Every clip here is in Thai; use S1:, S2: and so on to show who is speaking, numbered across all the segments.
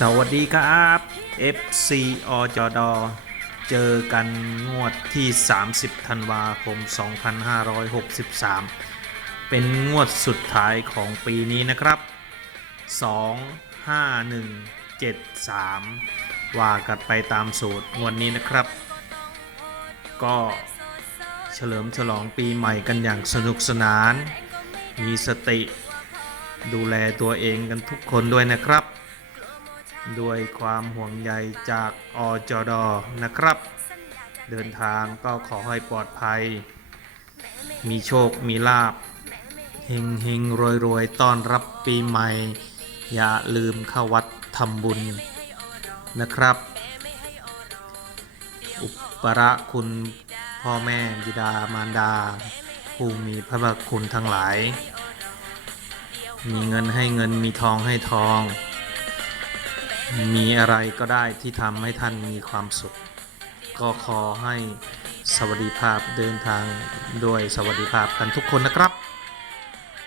S1: สวัสดีครับ FC อจดเจอกันงวดที่ 30 ธันวาคม 2563 เป็นงวดสุดท้ายของปีนี้นะครับ 2 5 1 7 3 ว่ากันไปตามสูตรงวดนี้นะครับ ก็เฉลิมฉลองปีใหม่กันอย่างสนุกสนาน มีสติ ดูแลตัวเองกันทุกคนด้วยนะครับ ด้วยความห่วงใยจากอจดนะครับ เดินทางก็ขอให้ปลอดภัย มีโชคมีลาบเฮงเฮงรวยรวยต้อนรับปีใหม่ อย่าลืมเข้าวัดทำบุญนะครับ อุประคุณพ่อแม่บิดามารดา ผู้มีพระบคุณทั้งหลาย มีเงินให้เงินมีทองให้ทอง มีอะไรก็ได้ที่ทำให้ท่านมีความสุข ก็ขอให้สวัสดิภาพเดินทางด้วยสวัสดิภาพกันทุกคนนะครับ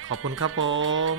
S1: ขอบคุณครับผม